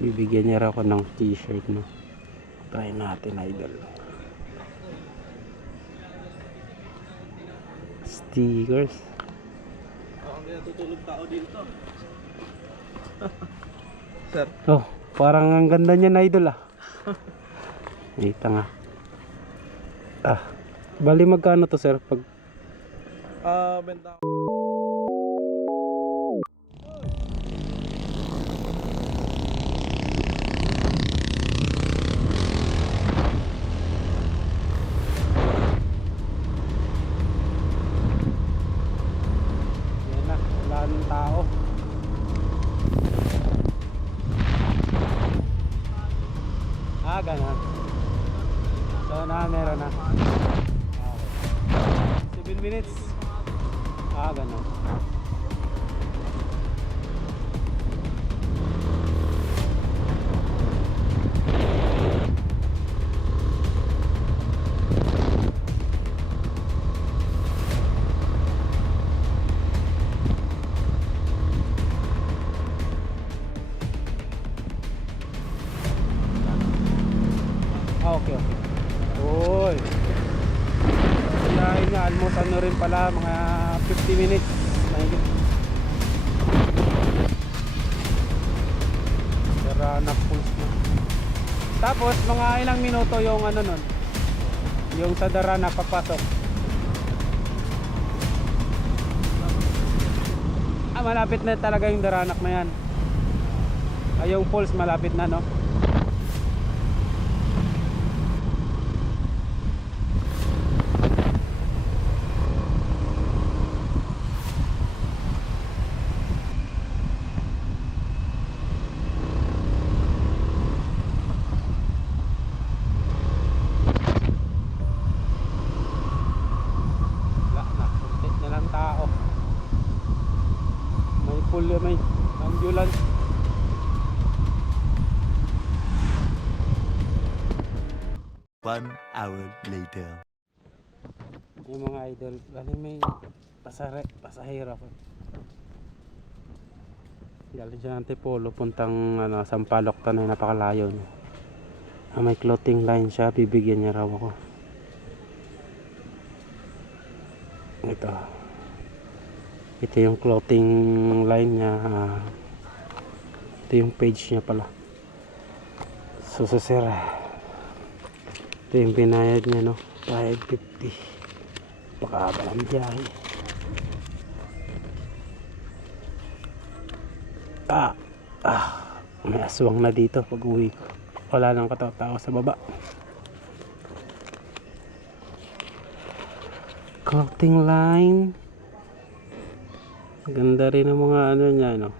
Bibigyan niya raw ako ng t-shirt, no? Try natin, idol. Stickers. Hindi natutulog tao dito. Sir. Oh, parang ang ganda niyan, idol, ah. Ito nga. Bali magkano to, sir? Pag Benta. yan na, wala ng tao. Ganun. So meron na. 7 minutes. Ganun. Okay. Uy. Kinain nga, almost ano rin pala, mga 50 minutes. Mahigit. Darana pulse na. Tapos, mga ilang minuto yung ano nun. Yung sa Darana papasok. Malapit na talaga yung Daranak na yan. Yung pulse malapit na, no? May ambulance. One hour later. Yung mga idol, bali may pasahero ako. Galing siya ng Antipolo puntang Sampaloc, Tanay, napakalayo niya. May clothing line siya, bibigyan niya raw ako. Ito yung clothing line niya. Ito yung page niya pala. So sir, ito yung binayad niya, no? 550. Pakahaba ng biyahe. May aswang na dito pag uwi ko. Wala nang katao-tao sa baba. Clothing line. Ganda rin ang mga ano niya, no?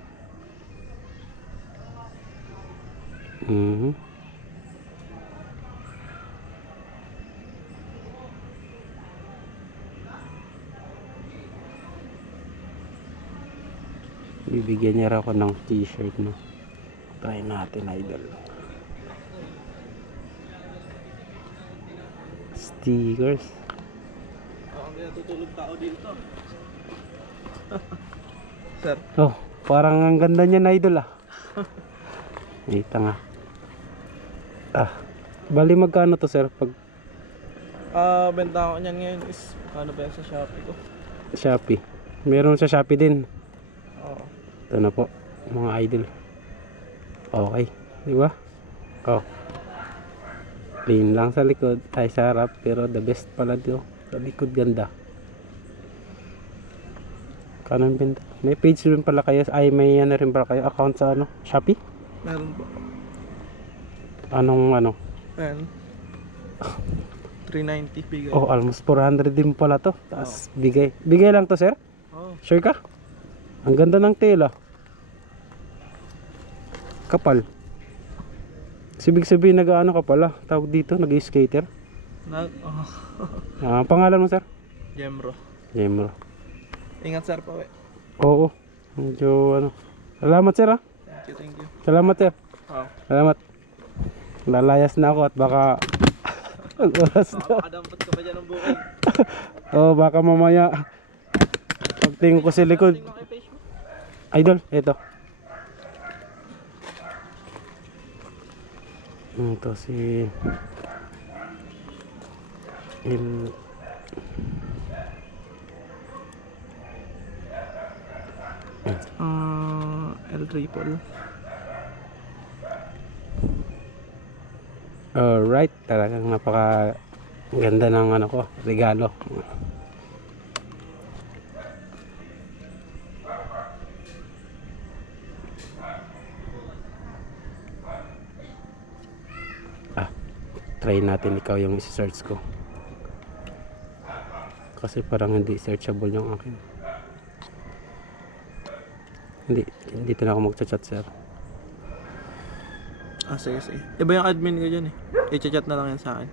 Bibigyan niya raw ako ng t-shirt, no? Try natin, idol. Stickers. Hindi natutulog tao dito. Sir. Oh, parang ang ganda niyan, idol, ah. Ito nga. Bali magkano to, sir? Pag Benta ko niyan ngayon is ano ba yan sa Shopee ko? Shopee. Meron sa Shopee din. Oo. Ito na po, mga idol. Okay, di ba? Oh. Plain lang sa likod, ay sa harap, pero the best pala dito. Sa likod ganda. Kanang benta. May page rin pala kayo, may ano rin pala kayo, account sa Shopee? Meron po. Anong Ayan. 390 bigay. Oh, almost 400 din pala to. Tapos bigay. Bigay lang to, sir? Oo. Sure ka? Ang ganda ng tela. Kapal. Ibig sabihin nag-ano ka pala, tawag dito, nag-skater. Pangalan mo, sir? Jemro. Jemro. Ingat sir pa we. Oo. Medyo Salamat, sir, ha? Thank you. Salamat, sir. Oo. Salamat. Lalayas na ako at baka oras na. Makadampot ka pa dyan ng bukid. Baka mamaya pagtingin ko sa likod. Idol, ito. Ito si Il El Ripple. Alright, talagang napaka ganda ng ano ko, regalo. Try natin ikaw yung isi-search ko. Kasi parang hindi searchable yung akin. Hindi, dito na ako magchat-chat, sir. Sige, sige. Iba yung admin ko dyan eh. I-chat na lang yan sa akin.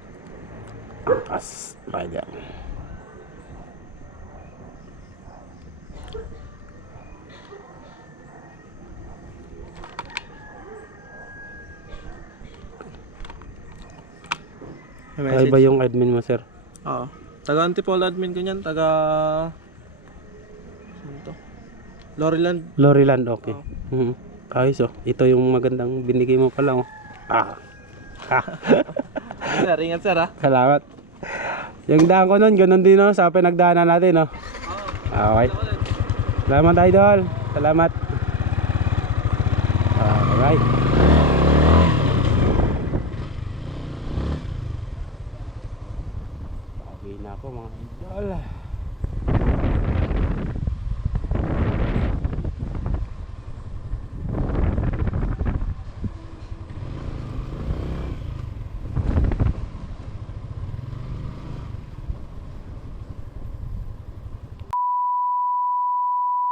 Angkas, vaya. May Ay message. ba yung admin mo, sir? Oo. Taga Antipolo admin ko niyan. Taga... Saan to? Loriland. Loriland, okay. Oo. Ayos oh. Ito yung magandang binigay mo pala oh. Sir, ingat sir ha. Salamat. Yung daan ko nun, ganun din oh, sa pinagdaanan natin oh. Okay. Salamat idol. Salamat. Alright.